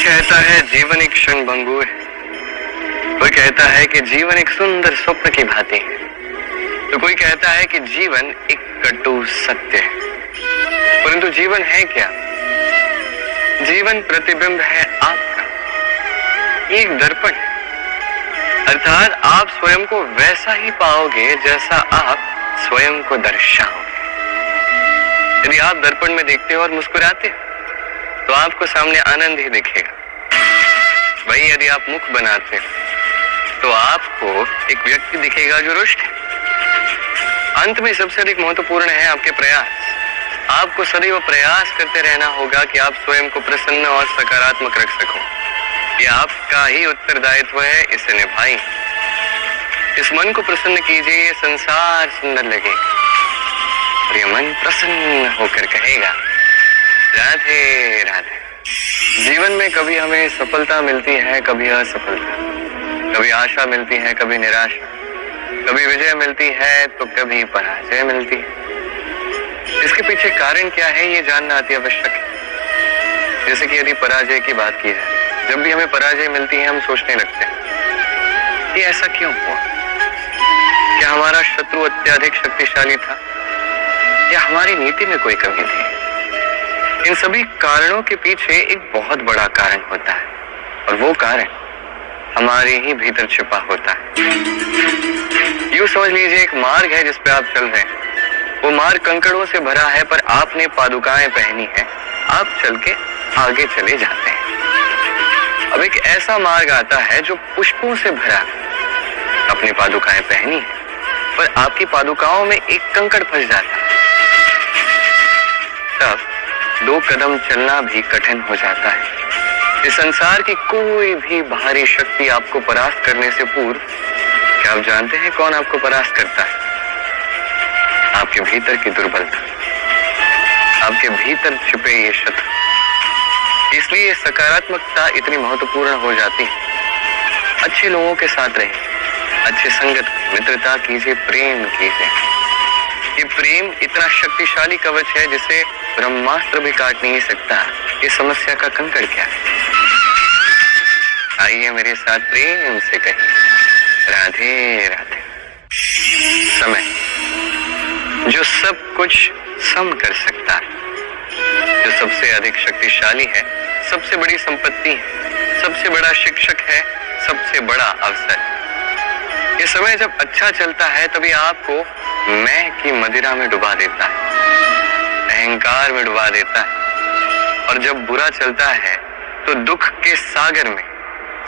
कहता है जीवन एक क्षण भंगुर है, कोई कहता है कि जीवन एक सुंदर स्वप्न की भांति है, तो कोई कहता है कि जीवन एक कटु सत्य है। परंतु जीवन है क्या? जीवन प्रतिबिंब है आपका, एक दर्पण है। अर्थात आप स्वयं को वैसा ही पाओगे जैसा आप स्वयं को दर्शाओगे। यदि आप दर्पण में देखते हो और मुस्कुराते हो तो आपको सामने आनंद ही दिखेगा। वही यदि आप मुख बनाते हो तो आपको एक व्यक्ति दिखेगा जो रुष्ट है। अंत में सबसे अधिक महत्वपूर्ण है आपके प्रयास। आपको सदैव प्रयास करते रहना होगा कि आप स्वयं को प्रसन्न और सकारात्मक रख सको। यह आपका ही उत्तरदायित्व है, इसे निभाइए। इस मन को प्रसन्न कीजिए, ये संसार सुंदर लगेगा और ये मन प्रसन्न होकर कहेगा राधे राधे। जीवन में कभी हमें सफलता मिलती है, कभी असफलता, कभी आशा मिलती है, कभी निराशा, कभी विजय मिलती है तो कभी पराजय मिलती है। इसके पीछे कारण क्या है ये जानना अति आवश्यक है। जैसे कि यदि पराजय की बात की जाए, जब भी हमें पराजय मिलती है हम सोचने लगते हैं कि ऐसा क्यों हुआ? क्या हमारा शत्रु अत्यधिक शक्तिशाली था या हमारी नीति में कोई कमी थी? इन सभी कारणों के पीछे एक बहुत बड़ा कारण होता है और वो कारण हमारे ही भीतर छिपा होता है। यूं समझ लीजिए एक मार्ग है जिस पे आप चल रहे हैं। वो मार्ग कंकड़ों से भरा है पर आपने पादुकाएं पहनी है, आप चल के आगे चले जाते हैं। अब एक ऐसा मार्ग आता है जो पुष्पों से भरा है। अपनी पादुकाएं पहनी है पर आपकी पादुकाओं में एक कंकड़ फंस जाता है। तब 2 कदम चलना भी कठिन हो जाता है। इस संसार की कोई भी बाहरी शक्ति आपको परास्त करने से पूर्व, क्या आप जानते हैं कौन आपको परास्त करता है? आपके भीतर की दुर्बलता, आपके भीतर छिपे ये शत्रु। इसलिए सकारात्मकता इतनी महत्वपूर्ण हो जाती है। अच्छे लोगों के साथ रहिए, अच्छे संगत, मित्रता कीजिए, प्रेम कीजिए। ये प्रेम इतना शक्तिशाली कवच है जिसे ब्रह्मास्त्र भी काट नहीं सकता। ये समस्या का कंकड़ क्या है? आइए मेरे साथ प्रेम से कहिए राधे राधे। समय जो सब कुछ सम कर सकता है, जो सबसे अधिक शक्तिशाली है, सबसे बड़ी संपत्ति है, सबसे बड़ा शिक्षक है, सबसे बड़ा अवसर। ये समय जब अच्छा चलता है तभी आपको मैं की मदिरा में डुबा देता है, अहंकार में डुबा देता है। और जब बुरा चलता है तो दुख के सागर में,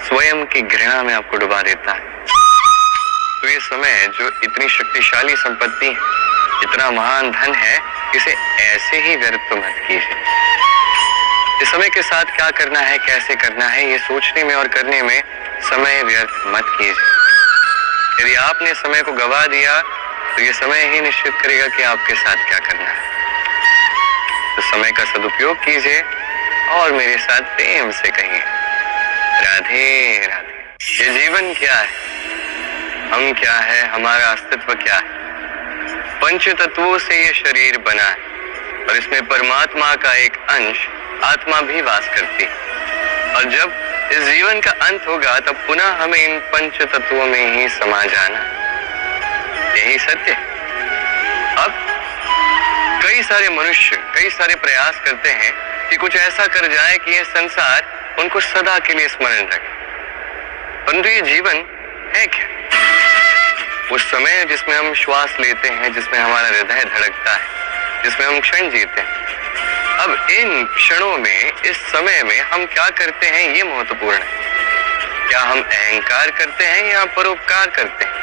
स्वयं की घृणा में आपको डुबा देता है। तो ये समय जो इतनी शक्तिशाली संपत्ति है, इतना महान धन है, इसे ऐसे ही व्यर्थ मत कीजिए। इस समय के साथ क्या करना है, कैसे करना है, ये सोचने में और करने में समय व्यर्थ मत कीजिए। यदि आपने समय को गवा दिया तो ये समय ही निश्चित करेगा कि आपके साथ क्या करना है। तो समय का सदुपयोग कीजिए और मेरे साथ प्रेम से कहिए राधे राधे। ये जीवन क्या है, हम क्या है, हमारा अस्तित्व क्या है? पंच तत्वों से ये शरीर बना है और इसमें परमात्मा का एक अंश, आत्मा भी वास करती है। और जब इस जीवन का अंत होगा तब पुनः हमें इन पंच तत्वों में ही समा जाना। यही सत्य है। अब कई सारे मनुष्य कई सारे प्रयास करते हैं कि कुछ ऐसा कर जाए कि यह संसार उनको सदा के लिए स्मरण रखे। परंतु ये जीवन है क्या? उस समय जिसमें हम श्वास लेते हैं, जिसमें हमारा हृदय धड़कता है, जिसमें हम क्षण जीते हैं। अब इन क्षणों में, इस समय में हम क्या करते हैं ये महत्वपूर्ण है। क्या हम अहंकार करते हैं या परोपकार करते हैं?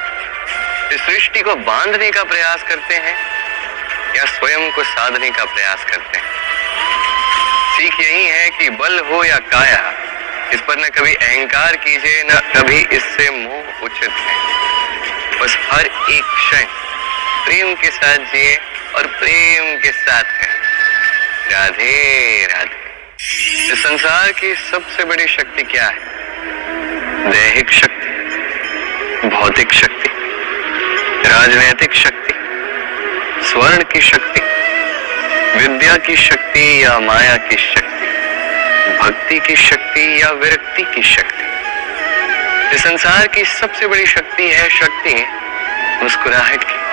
इस सृष्टि को बांधने का प्रयास करते हैं या स्वयं को साधने का प्रयास करते हैं? सीख यही है कि बल हो या काया, इस पर न कभी अहंकार कीजिए, न कभी इससे मोह उचित है। बस हर एक क्षण प्रेम के साथ जिए और प्रेम के साथ है राधे राधे। इस संसार की सबसे बड़ी शक्ति क्या है? दैहिक शक्ति, भौतिक शक्ति, राजनैतिक शक्ति, स्वर्ण की शक्ति, विद्या की शक्ति या माया की शक्ति, भक्ति की शक्ति या विरक्ति की शक्ति? इस संसार की सबसे बड़ी शक्ति है शक्ति मुस्कुराहट की।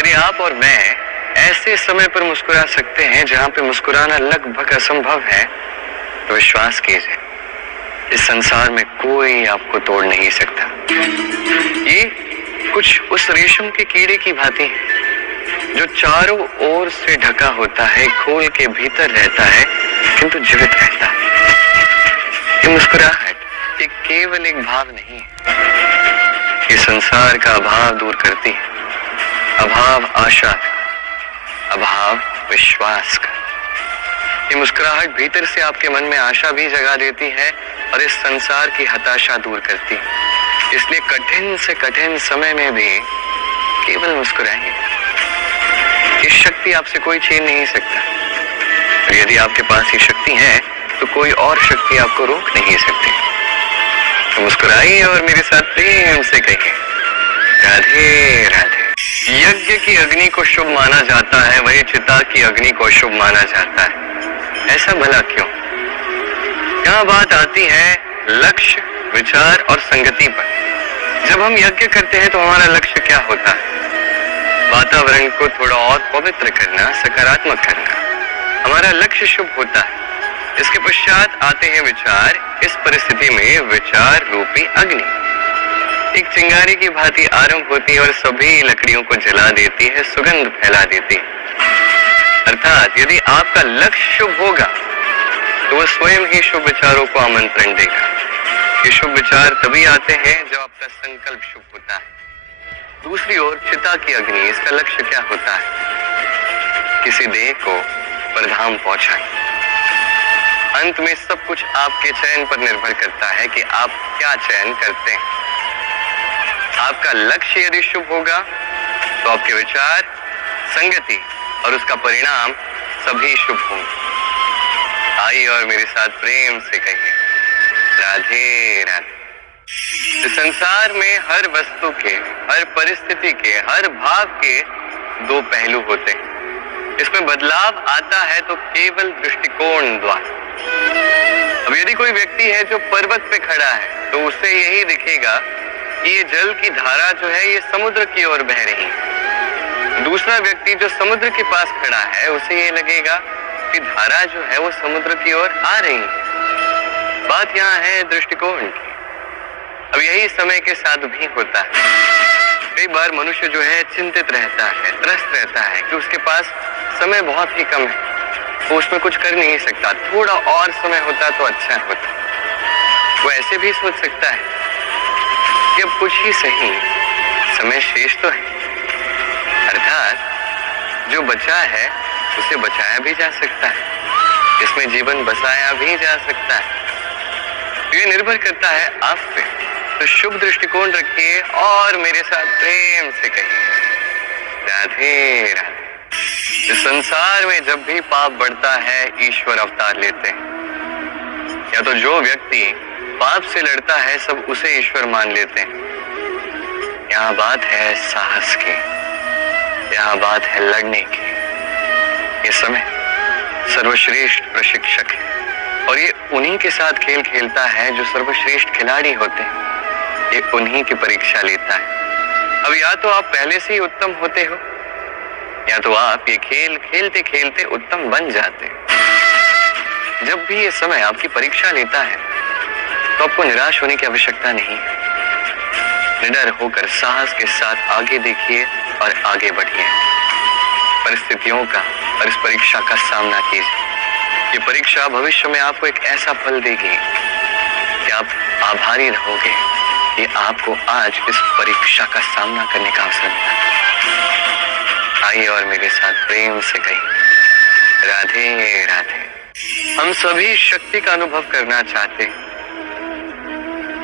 यदि आप और मैं ऐसे समय पर मुस्कुरा सकते हैं जहां पे मुस्कुराना लगभग असंभव है, तो विश्वास कीजिए, इस संसार में कोई आपको तोड़ नहीं सकता। ये कुछ उस रेशम के कीड़े की भांति है जो चारों ओर से ढका होता है, खोल के भीतर रहता है किंतु जीवित रहता है। ये मुस्कुराहट ये केवल एक भाव नहीं है, ये संसार का अभाव दूर करती है, अभाव आशा का, अभाव विश्वास का। ये मुस्कुराहट भीतर से आपके मन में आशा भी जगा देती है और इस संसार की हताशा दूर करती है। इसलिए कठिन से कठिन समय में भी केवल मुस्कुराइए। ये शक्ति आपसे कोई छीन नहीं सकता, और यदि आपके पास ये शक्ति है तो कोई और शक्ति आपको रोक नहीं सकती। तो मुस्कुराइए और मेरे साथ प्रेम से कहिए, राधे राधे। यज्ञ की अग्नि को शुभ माना जाता है, वही चिता की अग्नि को शुभ माना जाता है। ऐसा भला क्यों? यहाँ बात आती है लक्ष्य, विचार और संगति पर। जब हम यज्ञ करते हैं तो हमारा लक्ष्य क्या होता है? वातावरण को थोड़ा और पवित्र करना, सकारात्मक करना हमारा लक्ष्य शुभ होता है। इसके पश्चात आते हैं विचार। इस परिस्थिति में विचार रूपी अग्नि एक चिंगारी की भांति आरंभ होती है और सभी लकड़ियों को जला देती है, सुगंध फैला देती है। अर्थात यदि आपका लक्ष्य शुभ होगा तो वह स्वयं ही शुभ विचारों को आमंत्रण देगा। ये शुभ विचार तभी आते हैं जब आपका संकल्प शुभ होता है। दूसरी ओर चिता की अग्नि, इसका लक्ष्य क्या होता है? किसी देह को परधाम पहुंचाए। अंत में सब कुछ आपके चयन पर निर्भर करता है कि आप क्या चयन करते हैं। आपका लक्ष्य यदि शुभ होगा तो आपके विचार, संगति और उसका परिणाम सभी शुभ होंगे। आइए और मेरे साथ प्रेम से कहिए, राधे राधे। इस संसार में हर वस्तु के, हर परिस्थिति के, हर भाव के दो पहलू होते हैं। इसमें बदलाव आता है तो केवल दृष्टिकोण द्वारा। अब यदि कोई व्यक्ति है जो पर्वत पे खड़ा है तो उसे यही दिखेगा कि ये जल की धारा जो है ये समुद्र की ओर बह रही है। दूसरा व्यक्ति जो समुद्र के पास खड़ा है उसे ये लगेगा कि धारा जो है वो समुद्र की ओर आ रही है। बात यहाँ है दृष्टिकोण की। अब यही समय के साथ भी होता है। कई बार मनुष्य जो है चिंतित रहता है, त्रस्त रहता है कि उसके पास समय बहुत ही कम है, वो उसमें कुछ कर नहीं सकता, थोड़ा और समय होता तो अच्छा होता। वो ऐसे भी सोच सकता है कि अब कुछ ही सही समय शेष तो है, अर्थात जो बचा है उसे बचाया भी जा सकता है, इसमें जीवन बसाया भी जा सकता है। ये निर्भर करता है आप पे। तो शुभ दृष्टिकोण रखिए और मेरे साथ प्रेम से कहिए, राधे राधे। इस संसार में जब भी पाप बढ़ता है ईश्वर अवतार लेते हैं। या तो जो व्यक्ति पाप से लड़ता है सब उसे ईश्वर मान लेते हैं। यहाँ बात है साहस की, यहाँ बात है लड़ने की। ये समय सर्वश्रेष्ठ प्रशिक्षक है और ये उन्हीं के साथ खेल खेलता है जो सर्वश्रेष्ठ खिलाड़ी होते हैं। ये उन्हीं की परीक्षा लेता है। अब या तो आप पहले से ही उत्तम होते हो या तो आप ये खेल खेलते खेलते उत्तम बन जाते हैं। जब भी ये समय आपकी परीक्षा लेता है तो आपको निराश होने की आवश्यकता नहीं है। निडर होकर साहस के साथ आगे देखिए और आगे बढ़िए। परिस्थितियों का और इस परीक्षा का सामना कीजिए। ये परीक्षा भविष्य में आपको एक ऐसा फल देगी कि आप आभारी रहोगे कि आपको आज इस परीक्षा का सामना करने का अवसर मिला। आइए और मेरे साथ प्रेम से कहिए, राधे राधे। हम सभी शक्ति का अनुभव करना चाहते हैं।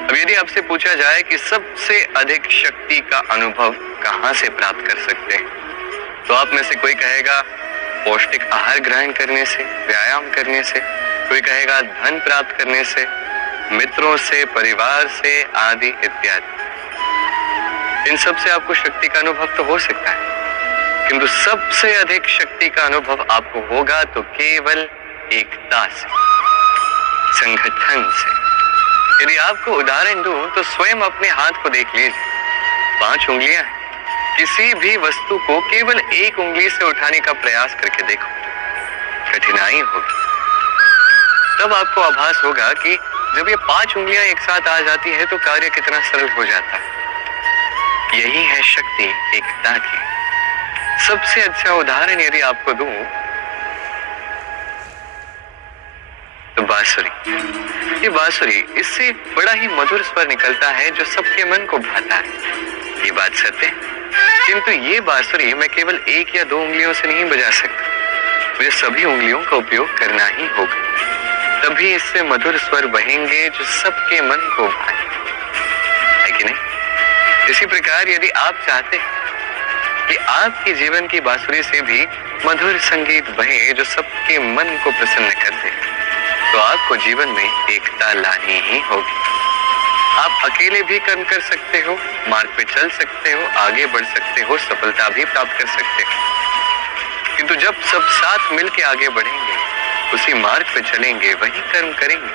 अब यदि आपसे पूछा जाए कि सबसे अधिक शक्ति का अनुभव कहां से प्राप्त कर सकते हैं, तो आप में से कोई कहेगा पौष्टिक आहार ग्रहण करने से, व्यायाम करने से, कोई कहेगा धन प्राप्त करने से, मित्रों से, परिवार से आदि इत्यादि। इन सब से आपको शक्ति का अनुभव तो हो सकता है, किंतु सबसे अधिक शक्ति का अनुभव आपको होगा तो केवल एकता से, संगठन से। यदि आपको उदाहरण दूं तो स्वयं अपने हाथ को देख लीजिए। 5 उंगलियां हैं। किसी भी वस्तु को केवल एक उंगली से उठाने का प्रयास करके देखो, कठिनाई होगी। तब आपको आभास होगा कि जब ये 5 उंगलियां एक साथ आ जाती है तो कार्य कितना सरल हो जाता है। यही है शक्ति एकता की। सबसे अच्छा उदाहरण यदि आपको दूं तो बांसुरी। ये बांसुरी, इससे बड़ा ही मधुर स्वर निकलता है जो सबके मन को भाता है। ये बात सत्य है, किंतु ये बांसुरी मैं केवल 1 या 2 उंगलियों से नहीं बजा सकता। मुझे सभी उंगलियों का उपयोग करना ही होगा, तभी इससे मधुर स्वर बहेंगे जो सबके मन को भाए, है कि नहीं? इसी प्रकार यदि आप चाहते हैं कि आपके जीवन की बांसुरी से भी मधुर संगीत बहे जो सबके मन को प्रसन्न कर दे, तो आपको जीवन में एकता लानी ही होगी। आप अकेले भी कर्म कर सकते हो, मार्ग पे चल सकते हो, आगे बढ़ सकते हो, सफलता भी प्राप्त कर सकते हो, किंतु जब सब साथ मिलके आगे बढ़ेंगे, उसी मार्ग पे चलेंगे, वही कर्म करेंगे,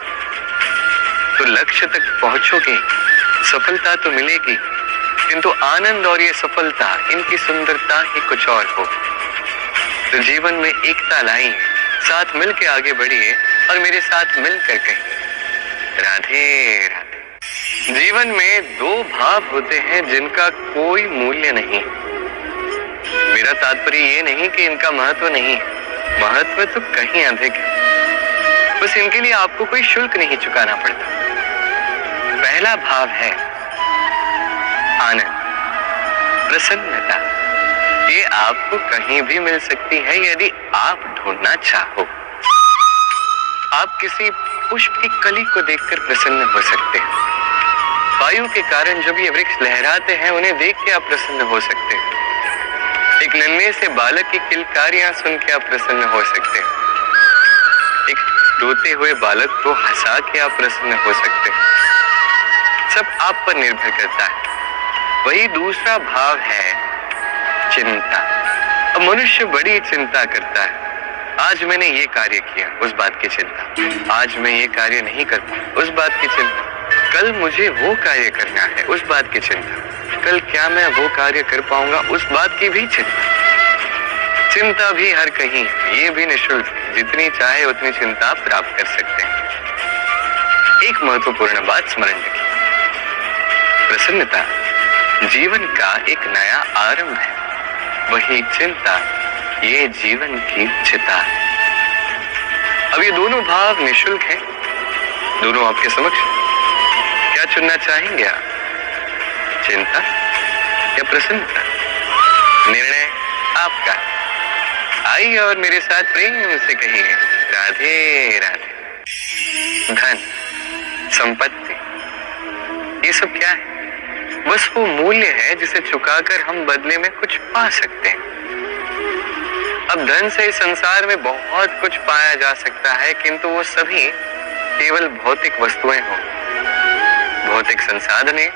तो लक्ष्य तक पहुंचोगे, सफलता तो मिलेगी, किंतु आनंद और ये सफलता, इनकी सुंदरता ही कुछ और हो। तो जीवन में एकता लाइए, साथ मिलके आगे बढ़िए और मेरे साथ मिलकर कहिए राधे राधे। जीवन में 2 भाव होते हैं जिनका कोई मूल्य नहीं। मेरा तात्पर्य ये नहीं कि इनका महत्व नहीं, महत्व तो कहीं अधिक है, बस इनके लिए आपको कोई शुल्क नहीं चुकाना पड़ता। पहला भाव है आनंद, प्रसन्नता। ये आपको कहीं भी मिल सकती है यदि आप ढूंढना चाहो। आप किसी पुष्प की कली को देखकर प्रसन्न हो सकते हैं। वायु के कारण जब ये वृक्ष लहराते हैं, उन्हें देख के आप प्रसन्न हो सकते हैं। एक नन्हे से बालक की किलकारियां सुन के आप प्रसन्न हो सकते हैं। एक रोते हुए बालक को हंसा के आप प्रसन्न हो सकते हैं। सब आप पर निर्भर करता है। वही दूसरा भाव है चिंता। अब मनुष्य बड़ी चिंता करता है। आज मैंने ये कार्य किया, उस बात की चिंता। आज मैं ये कार्य नहीं कर पाया, उस बात की चिंता। कल मुझे वो कार्य करना है, उस बात की चिंता। कल क्या मैं वो कार्य कर पाऊंगा, उस बात की भी चिंता। चिंता भी हर कहीं, ये भी निःशुल्क, जितनी चाहे उतनी चिंता प्राप्त कर सकते हैं। एक महत्वपूर्ण बात स्मरण रखिए, प्रसन्नता जीवन का एक नया आरंभ है, वही चिंता ये जीवन की चिता। अब ये दोनों भाव निःशुल्क हैं, दोनों आपके समक्ष। क्या चुनना चाहेंगे आप, चिंता या प्रसन्नता? निर्णय आपका। आइए और मेरे साथ प्रेम से कहिए राधे राधे। धन, संपत्ति, ये सब क्या है? बस वो मूल्य है जिसे चुकाकर हम बदले में कुछ पा सकते हैं। अब धन से इस संसार में बहुत कुछ पाया जा सकता है, किंतु वो सभी केवल भौतिक वस्तुएं हो, भौतिक संसाधनें,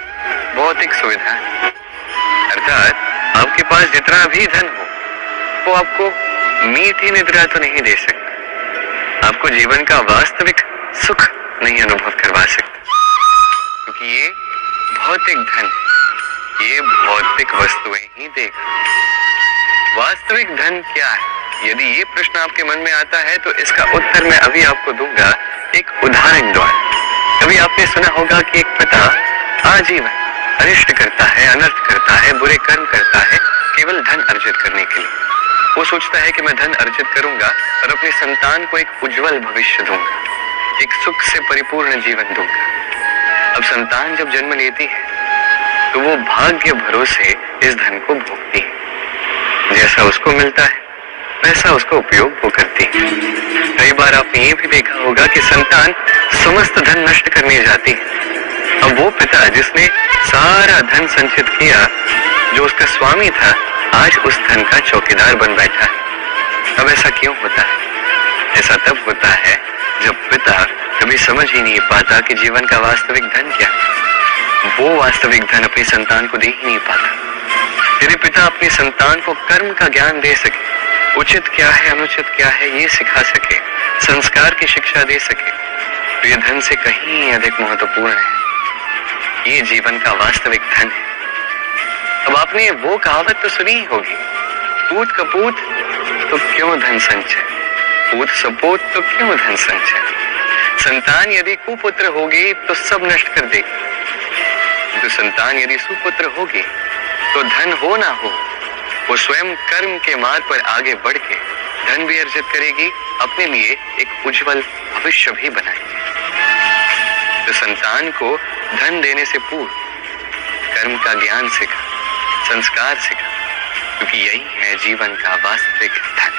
भौतिक सुविधाएं। अर्थात आपके पास जितना भी धन हो, वो आपको मीठी निद्रा तो नहीं दे सकता, आपको जीवन का वास्तविक सुख नहीं अनुभव करवा सकता, क्योंकि ये भौतिक धन, ये भौतिक वस्तुएं ही देगा। वास्तविक धन क्या है? यदि ये प्रश्न आपके मन में आता है तो इसका उत्तर मैं अभी आपको दूंगा एक उदाहरण द्वारा। कभी आपने सुना होगा कि एक पिता आजीवन अनिष्ट करता है, अनर्थ करता है, बुरे कर्म करता है केवल धन अर्जित करने के लिए। वो सोचता है कि मैं धन अर्जित करूंगा और अपनी संतान को एक उज्जवल भविष्य दूंगा, एक सुख से परिपूर्ण जीवन दूंगा। अब संतान जब जन्म लेती है तो वो भाग्य भरोसे इस धन को भोगती है। जैसा उसको मिलता है वैसा उसका उपयोग वो करती है। कई बार आपने ये भी देखा होगा कि संतान समस्त धन नष्ट करने जाती है। अब वो पिता जिसने सारा धन संचित किया, जो उसका स्वामी था, आज उस धन का चौकीदार बन बैठा है। अब ऐसा क्यों होता है? ऐसा तब होता है जब पिता कभी समझ ही नहीं पाता कि जीवन का वास्तविक धन क्या, वो वास्तविक धन अपनी संतान को दे ही नहीं पाता। यदि पिता अपनी संतान को कर्म का ज्ञान दे सके, उचित क्या है अनुचित क्या है ये सिखा सके, संस्कार की शिक्षा दे सके तो ये धन से कहीं अधिक महत्वपूर्ण है। ये जीवन का वास्तविक धन है। अब आपने वो कहावत तो सुनी ही होगी, पूत कपूत तो क्यों धन संचय, पूत सपूत तो क्यों धन संचय। संतान यदि कुपुत्र होगी तो सब नष्ट कर देगी, तो संतान यदि सुपुत्र होगी तो धन हो ना हो वो स्वयं कर्म के मार्ग पर आगे बढ़ के धन भी अर्जित करेगी, अपने लिए एक उज्जवल भविष्य भी बनाएगी। तो संतान को धन देने से पूर्व कर्म का ज्ञान सिखा, संस्कार सिखा, क्योंकि यही है जीवन का वास्तविक धन।